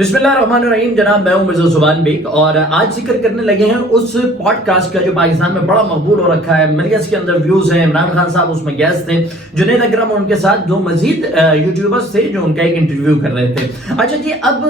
बिस्मिल्लाहिर्रहमानिर्रहीम। जनाब मैं हूं मिर्जा सुभान बेग और आज जिक्र करने लगे हैं उस पॉडकास्ट का जो पाकिस्तान में बड़ा मकबूल हो रखा है। मिलियंस के अंदर व्यूज हैं। इमरान खान साहब उसमें गेस्ट थे, जुनैद अकरम और उनके साथ दो मजीद यूट्यूबर्स थे जो उनका एक इंटरव्यू कर रहे थे। अच्छा जी, अब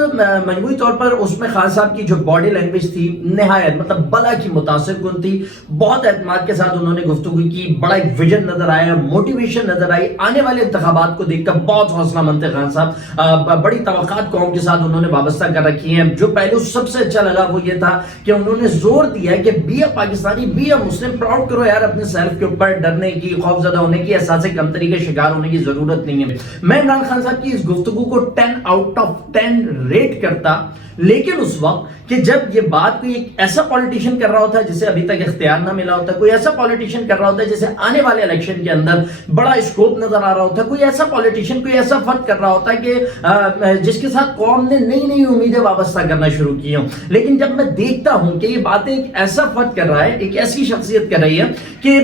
मजमूई तौर पर उसमें खान साहब की जो बॉडी लैंग्वेज थी निहायत मतलब बला की मुतासिर कुन थी। बहुत एतमाद के साथ उन्होंने गुफ्तगू की, बड़ा एक विजन नजर आया, मोटिवेशन नजर आई। आने वाले इंतखाबात को देखकर बहुत हौसलामंद थे खान साहब। बड़ी तवक्कात कौम के साथ उन्होंने वाबस्ता कर रखी है। जो पहलू सबसे अच्छा लगा वो ये था कि उन्होंने जोर दिया कि बी ए पाकिस्तानी, बी ए मुस्लिम, प्राउड करो यार अपने सेल्फ के ऊपर। डरने की, खौफजदा होने की, एहसास कमतरी के शिकार होने की जरूरत नहीं है। मैं इमरान खान साहब की इस गुफ्तगू को 10 आउट ऑफ 10 रेट करता, लेकिन उस वक्त कि जब ये बात कोई एक ऐसा पॉलिटिशियन कर रहा होता है जिसे अभी तक इख्तियार ना मिला होता, कोई ऐसा पॉलिटिशियन कर रहा होता है जिसे आने वाले इलेक्शन के अंदर बड़ा स्कोप नजर आ रहा होता है, कोई ऐसा पॉलिटिशियन, कोई ऐसा फर्क कर रहा होता है कि जिसके साथ कौम ने नई नई उम्मीदें वाबस्ता करना शुरू की हों। लेकिन जब मैं देखता हूं कि ये बातें एक ऐसा फर्क कर रहा है, एक ऐसी शख्सियत कर रही है कि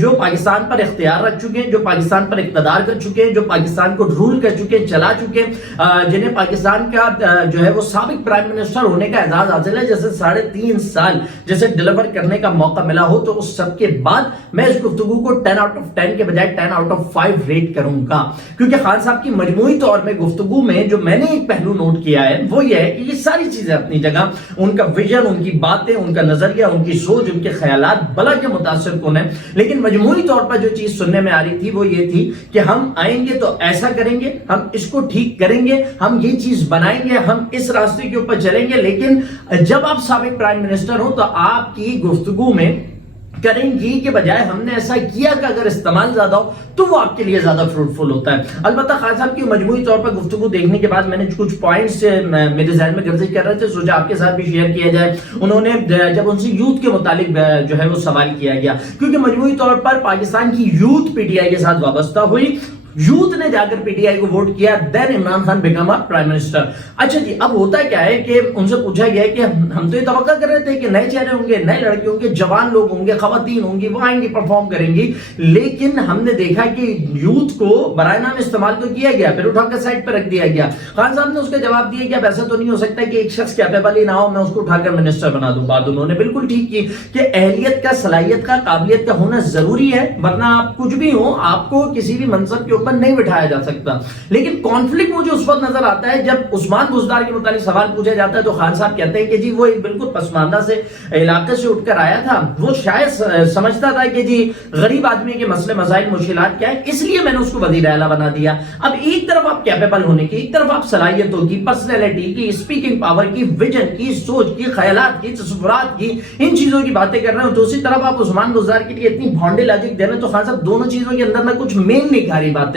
जो पाकिस्तान पर इख्तियार रख चुके हैं, जो पाकिस्तान पर इक़्तिदार कर चुके हैं, जो पाकिस्तान को रूल कर चुके हैं, चला चुके हैं, जिन्हें पाकिस्तान का जो है वो साबिक प्राइम मिनिस्टर होने का एजाज हासिल है, जैसे 3.5 साल जैसे डिलीवर करने का मौका मिला हो, तो उस सब के बाद मैं इस गुफ्तगू को 10 आउट ऑफ 10 के बजाय 10 आउट ऑफ 5 रेट करूंगा। क्योंकि खान साहब की मजमूई तौर में गुफ्तगू में जो मैंने एक पहलू नोट किया है वो ये है कि ये सारी चीजें अपनी जगह, उनका विजन, उनकी बातें, उनका नजरिया, उनकी सोच, उनके ख्यालात बला के मुतासिर कौन है। लेकिन मजमूई तौर पर जो चीज सुनने में आ रही थी वो ये थी कि हम आएंगे तो ऐसा करेंगे, हम इसको ठीक करेंगे, हम ये चीज बनाएंगे, हम इस रास्ते के ऊपर चलेंगे। लेकिन जब आप साबिक प्राइम मिनिस्टर हो तो आपकी गुफ्तगू में करेंगी के बजाय हमने ऐसा किया कि अगर इस्तेमाल ज्यादा हो तो वो आपके लिए ज्यादा फ्रूटफुल होता है। अलबत्ता खान साहब की मजमूई तौर पर गुफ्तगू देखने के बाद मैंने कुछ पॉइंट्स मेरे ज़हन में गर्दिश कर रहे थे, सोचा आपके साथ भी शेयर किया जाए। उन्होंने जब उनसे यूथ के मुतालिक जो है वो सवाल किया गया, क्योंकि मजमूई तौर पर पाकिस्तान की यूथ पीटीआई के साथ वाबस्ता हुई, यूथ ने जाकर पीटीआई को वोट किया, then Imran Khan become a prime minister. अच्छा जी, अब होता क्या है कि उनसे पूछा गया कि हम तो ये तवक्का कर रहे थे कि नए चेहरे होंगे, नए लड़के होंगे, जवान लोग होंगे, खवातीन होंगी, वो आएंगी, परफॉर्म करेंगी। लेकिन हमने देखा कि यूथ को बराए नाम इस्तेमाल तो किया गया, फिर उठाकर साइड पर रख दिया गया। खान साहब ने उसका जवाब दिया कि अब ऐसा तो नहीं हो सकता कि एक शख्स कैपेबल ही ना हो, मैं उसको उठाकर मिनिस्टर बना दूं। बात उन्होंने बिल्कुल ठीक की कि अहलियत का, सलाहियत का, काबिलियत का होना जरूरी है, वरना आप कुछ भी हो, आपको किसी भी मनसब के ऊपर नहीं बिठाया जा सकता। लेकिन कॉन्फ्लिक्ट मुझे उस वक्त नजर आता है जब उस्मान बुज़दार के मुतालिक सवाल पूछा जाता है तो खान साहब कहते हैं कि जी वो एक बिल्कुल पसमानदा से इलाके से उठकर आया था, वो शायद समझता था कि जी गरीब आदमी के मसले मसाइल मुश्किलात क्या है, इसलिए मैंने उसको वज़ीर आला बना दिया। अब एक तरफ आप कैपेबल होने की, एक तरफ आप सलाहियतों की, पर्सनैलिटी की, स्पीकिंग पावर की, विजन की, सोच की, ख्यालात की, तसव्वुरात की, इन चीजों की बातें कर रहे हो, दूसरी तरफ आप उस्मान बुज़दार के लिए इतनी भौंडे लॉजिक दे रहे हैं। तो खान साहब दोनों चीजों के अंदर ना कुछ मेल नहीं खा रही बातें,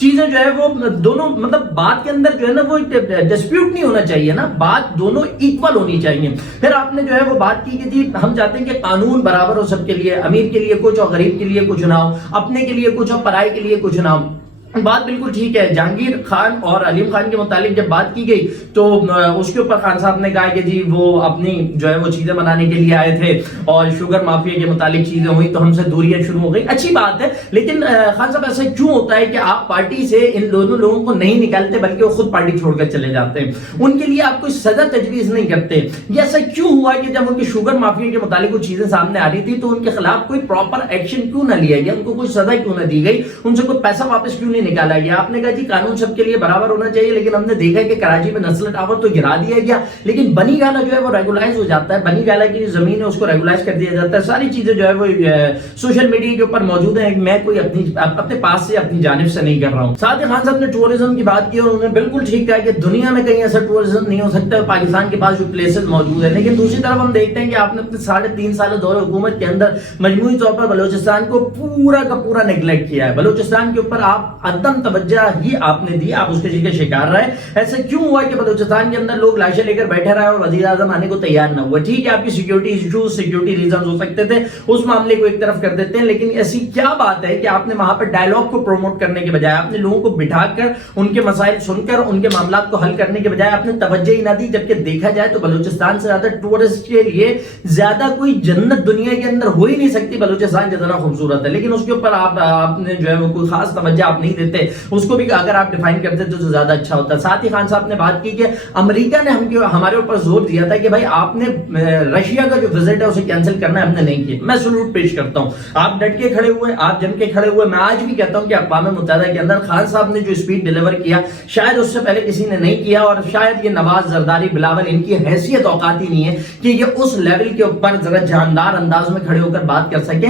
चीजें जो है वो दोनों मतलब बात के अंदर जो है ना वो डिस्प्यूट नहीं होना चाहिए ना, बात दोनों इक्वल होनी चाहिए। फिर आपने जो है वो बात की कि जी हम चाहते हैं कि कानून बराबर हो सबके लिए, अमीर के लिए कुछ और गरीब के लिए कुछ ना हो, अपने के लिए कुछ और पराये के लिए कुछ ना हो। बात बिल्कुल ठीक है। जहांगीर खान और अलीम खान के मुतालिक जब बात की गई तो उसके ऊपर खान साहब ने कहा कि जी वो अपनी जो है वो चीजें बनाने के लिए आए थे और शुगर माफिया के मुतालिक चीजें हुई तो हमसे दूरियां शुरू हो गई। अच्छी बात है, लेकिन खान साहब ऐसा क्यों होता है कि आप पार्टी से इन दोनों लोगों को नहीं निकालते बल्कि वो खुद पार्टी छोड़कर चले जाते हैं, उनके लिए आप कोई सजा तजवीज नहीं करते? ये ऐसा क्यों हुआ कि जब उनकी शुगर माफिया के मुतालिक कुछ चीजें सामने आ रही थी तो उनके खिलाफ कोई प्रॉपर एक्शन क्यों ना लिया गया, उनको कोई सजा क्यों ना दी गई, उनसे कोई पैसा वापस क्यों निकाला गया? आपने कहा जी कानून सबके लिए बराबर होना चाहिए, लेकिन हमने देखा कि कराची में नस्ल टावर तो गिरा दिया गया, लेकिन बनी गाला जो है वो रेगुलाइज हो जाता है, बनी गाला की जमीन है उसको रेगुलाइज कर दिया जाता है। सारी चीजें जो है वो सोशल मीडिया के ऊपर मौजूद है, मैं कोई अपने पास से अपनी जानिब से नहीं कर रहा हूं। साथ ही खान साहब ने टूरिज्म की बात की और उन्होंने बिल्कुल ठीक कहा कि दुनिया में कहीं ऐसा टूरिज्म नहीं हो सकता, पाकिस्तान के पास जो प्लेसेस मौजूद है। लेकिन दूसरी तरफ हम देखते हैं कि आपने अपने 3.5 साल दौरे हुकूमत के अंदर मजमूई तौर पर बलोचिस्तान को पूरा का पूरा नेग्लेक्ट किया है। बलोचिस्तान के ऊपर आप अदम तवज्जो ही आपने दी, आप उसके जी के शिकार रहे। ऐसा क्यों हुआ कि बलूचिस्तान के अंदर लोग लाशें लेकर बैठे रहे और वजीर आजम आने को तैयार ना हुआ? ठीक है, आपकी सिक्योरिटी इश्यूज, सिक्योरिटी रीजन हो सकते थे, उस मामले को एक तरफ कर देते हैं, लेकिन ऐसी क्या बात है कि आपने वहां पर डायलॉग को प्रमोट करने के बजाय, आपने लोगों को बिठाकर उनके मसाइल सुनकर उनके मामला को हल करने के बजाय आपने तवज्जो ही ना दी? जबकि देखा जाए तो बलूचिस्तान से ज्यादा टूरिस्ट के लिए ज्यादा कोई जन्नत दुनिया के अंदर हो ही नहीं सकती बलूचिस्तान जितना खूबसूरत है, लेकिन उसके ऊपर आपने जो है वो कोई खास तवज्जो आप नहीं देते, उसको भी अगर आप डिफाइन करते तो ज्यादा अच्छा होता। साथ ही खान साहब ने बात की कि अमेरिका ने हमारे ऊपर जोर दिया था कि भाई आपने रशिया का जो विजिट है उसे कैंसिल करना है, हमने नहीं किया। मैं सलूट पेश करता हूं, आप डट के खड़े हुए, आप जम के खड़े हुए। मैं आज भी कहता हूं कि अक़वाम मुत्तहिदा के अंदर खान साहब ने जो स्पीड डिलीवर किया शायद उससे पहले किसी ने नहीं किया, और शायद ये नवाज, जरदारी, बिलावल, इनकी हैसियत औकात ही नहीं है कि ये उस लेवल के ऊपर जरा जानदार अंदाज में खड़े होकर बात कर सकें।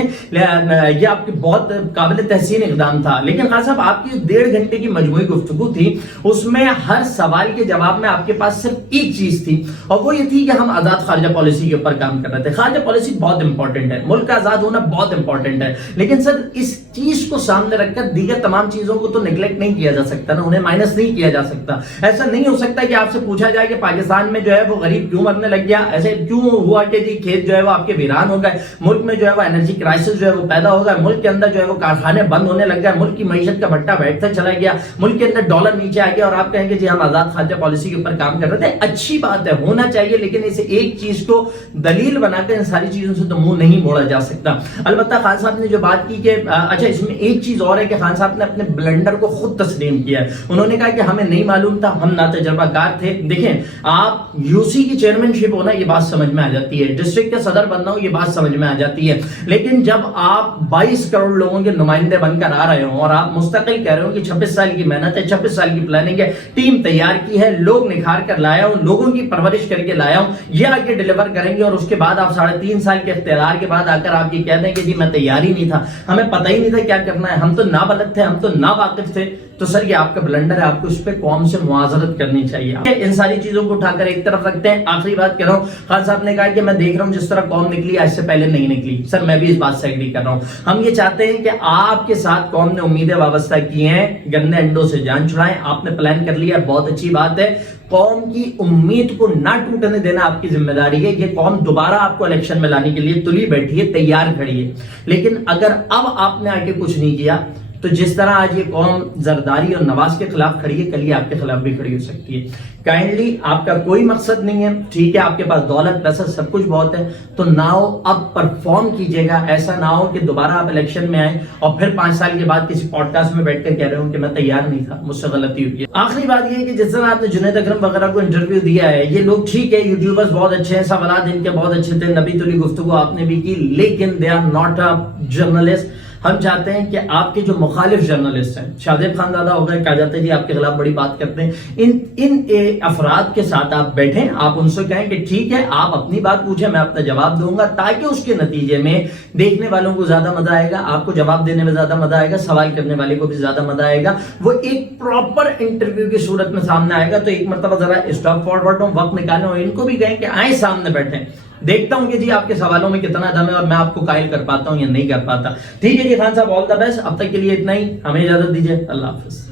ये आपकी बहुत काबिल तहसीन इक़दाम था। लेकिन खान साहब आपकी 1.5 घंटे की मजमूई गुफ्तगू थी, उसमें हर सवाल के जवाब में आपके पास सिर्फ एक चीज थी, और वो ये थी कि हम आजाद खारजा पॉलिसी के ऊपर काम कर रहे थे। खारजा पॉलिसी बहुत इंपॉर्टेंट है, मुल्क का आजाद होना बहुत इंपॉर्टेंट है, लेकिन सर इस चीज को सामने रखकर दीगर तमाम चीजों को तो निगलेक्ट नहीं किया जा सकता ना, उन्हें माइनस नहीं किया जा सकता। ऐसा नहीं हो सकता कि आपसे पूछा जाए कि पाकिस्तान में जो है वो गरीब क्यों मरने लग गया, ऐसे क्यों हुआ कि जी खेत जो है वो आपके वीरान हो गए, मुल्क में जो है वो एनर्जी क्राइसिस जो है वो पैदा हो गया, मुल्क के अंदर जो है वो कारखाने बंद होने लग गए, मुल्क की मईशत का भट्टा बैठता चला गया, मुल्क के अंदर डॉलर नीचे आ गया, और आप कहेंगे जी हम आजाद खारजा पॉलिसी के ऊपर काम कर रहे थे। अच्छी बात है, होना चाहिए, लेकिन इसे एक चीज को दलील बनाकर इन सारी चीजों से तो मुंह नहीं मोड़ा जा सकता। अलबत्ता खान साहब ने जो बात की कि अच्छा इसमें एक चीज और है कि खान साहब ने अपने ब्लंडर को खुद तस्लीम किया है। उन्होंने कहा कि हमें नहीं मालूम था, हम ना तजर्बाकार थे। देखें, आप यूसी की चेयरमैनशिप होना ये बात समझ में आ जाती है, डिस्ट्रिक्ट के सदर बनना हो ये बात समझ में आ जाती है, लेकिन जब आप 22 करोड़ लोगों के नुमाइंदे बनकर आ रहे हो और आप मुस्तकिल कह रहे हो कि 26 साल की मेहनत है, 26 साल की प्लानिंग है, टीम तैयार की है, लोग निखार कर लाया हूं, लोगों की परवरिश करके लाया हूं, ये आके डिलीवर करेंगे, और उसके बाद आप 3.5 साल के इख्तियार के बाद आकर आप ये कहते हैं कि जी मैं तैयार ही नहीं था, हमें पता ही नहीं था क्या करना है, हम तो नाबलद थे, हम तो नावाकिफ थे। तो सर ये आपका ब्लंडर है, आपको इस पे कौम से मुआजरत करनी चाहिए। इन सारी चीजों को उठाकर एक तरफ रखते हैं। आखिरी बात कह रहा हूं, खान साहब ने कहा कि मैं देख रहा हूं जिस तरह कौम निकली आज से पहले नहीं निकली। सर मैं भी इस बात से एग्री कर रहा हूं। हम ये चाहते हैं कि आपके साथ कौम ने उम्मीदें वाबस्ता की हैं, गंदे अंडों से जान छुड़ाएं, आपने प्लान कर लिया, बहुत अच्छी बात है। कौम की उम्मीद को ना टूटने देना आपकी जिम्मेदारी है। ये कौम दोबारा आपको इलेक्शन में लाने के लिए तुली बैठी है, तैयार खड़ी है, लेकिन अगर अब आपने आके कुछ नहीं किया तो जिस तरह आज ये कौम जरदारी और नवाज के खिलाफ खड़ी है, कल ये आपके खिलाफ भी खड़ी हो सकती है। काइंडली, आपका कोई मकसद नहीं है, ठीक है, आपके पास दौलत पैसा सब कुछ बहुत है, तो नाउ अब परफॉर्म कीजिएगा। ऐसा ना हो कि दोबारा आप इलेक्शन में आए और फिर 5 साल के बाद किसी पॉडकास्ट में बैठकर कह रहे हो कि मैं तैयार नहीं था, मुझसे गलती हुई है। आखिरी बात ये है कि जिस तरह आपने जुनैद अकरम वगैरह को इंटरव्यू दिया है, ये लोग ठीक है, यूट्यूबर्स बहुत अच्छे हैं, सवालात इनके बहुत अच्छे थे, नबी तुली गुफ्तगू आपने भी की, लेकिन they are not a journalist. हम चाहते हैं कि आपके जो मुखालिफ जर्नलिस्ट हैं, शाहजेब खानजादा हो गए, कहा जाता है जी आपके खिलाफ बड़ी बात करते हैं, इन अफराद के साथ आप बैठें, आप उनसे कहें कि ठीक है आप अपनी बात पूछें, मैं अपना जवाब दूंगा, ताकि उसके नतीजे में देखने वालों को ज्यादा मजा आएगा, आपको जवाब देने में ज्यादा मजा आएगा, सवाल करने वाले को भी ज्यादा मजा आएगा, वो एक प्रॉपर इंटरव्यू की सूरत में सामने आएगा। तो एक मरतबा जरा स्टॉप फॉरवर्ड हो, वक्त निकालें और इनको भी कहें कि आए सामने बैठें, देखता हूं कि जी आपके सवालों में कितना दम है और मैं आपको कायल कर पाता हूं या नहीं कर पाता। ठीक है जी खान साहब, ऑल द बेस्ट। अब तक के लिए इतना ही, हमें इजाजत दीजिए, अल्लाह हाफिज।